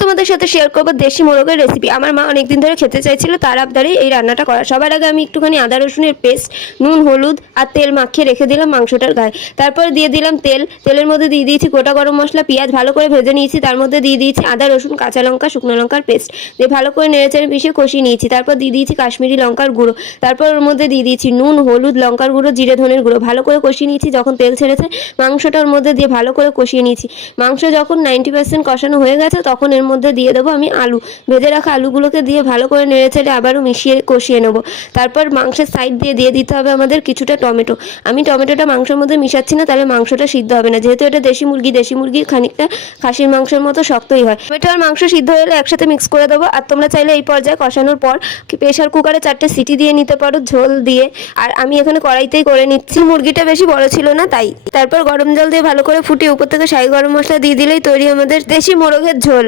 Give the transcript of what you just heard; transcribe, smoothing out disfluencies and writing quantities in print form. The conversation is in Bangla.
তোমাদের সাথে শেয়ার করবো দেশি মোরগের রেসিপি। আমার মা অনেকদিন ধরে খেতে চাইছিল, তার আবদারেই এই রান্নাটা করা। সবার আগে আমি একটুখানি আদা রসুনের পেস্ট, নুন, হলুদ আর তেল মাখিয়ে রেখে দিলাম মাংসটার গায়ে। তারপরে দিয়ে দিলাম তেল। তেলের মধ্যে দিয়ে দিয়েছি গোটা গরম মশলা, পেঁয়াজ ভালো করে ভেজে নিয়েছি। তার মধ্যে দিয়ে দিয়েছি আদা রসুন কাঁচা লঙ্কা শুকনো লঙ্কার পেস্ট, দিয়ে ভালো করে নেড়েচেড়ে মিশিয়ে কষিয়ে নিয়েছি। তারপর দিয়ে দিয়েছি কাশ্মীরি লঙ্কার গুঁড়ো। তারপর ওর মধ্যে দিয়ে দিয়েছি নুন, হলুদ, লঙ্কার গুঁড়ো, জিরে ধনের গুঁড়ো। ভালো করে কষিয়ে নিয়েছি। যখন তেল ছেড়েছে মাংসটা ওর মধ্যে দিয়ে ভালো করে কষিয়ে নিয়েছি। মাংস যখন 90% কষানো হয়ে গেছে তখন এর মধ্যে দিয়ে দেবো আমি আলু। ভেজে রাখা আলুগুলোকে দিয়ে ভালো করে নেড়েচেড়ে আবারও মিশিয়ে কষিয়ে নেবো। তারপর মাংসের সাইড দিয়ে দিয়ে দিতে হবে আমাদের কিছুটা টমেটো। আমি টমেটোটা মাংসের মধ্যে মিশাচ্ছি না, তাহলে মাংসটা সিদ্ধ হবে না। যেহেতু এটা দেশি মুরগি খানিকটা খাসির মাংসের মতো শক্তই হয়। টমেটো আর মাংস সিদ্ধ হলে একসাথে মিক্স করে দেবো। আর তোমরা চাইলে এই পর্যায়ে কষানোর পর প্রেশার কুকারে 4টে সিটি দিয়ে নিতে পারো ঝোল দিয়ে। আর আমি এখানে কড়াইতেই করে নিচ্ছি, মুরগিটা বেশি বড় ছিল না তাই। তারপর গরম জল দিয়ে ভালো করে ফুটিয়ে উপর থেকে শাহি গরম মশলা দিয়ে দিলেই তৈরি আমাদের দেশি মোরগের ঝোল।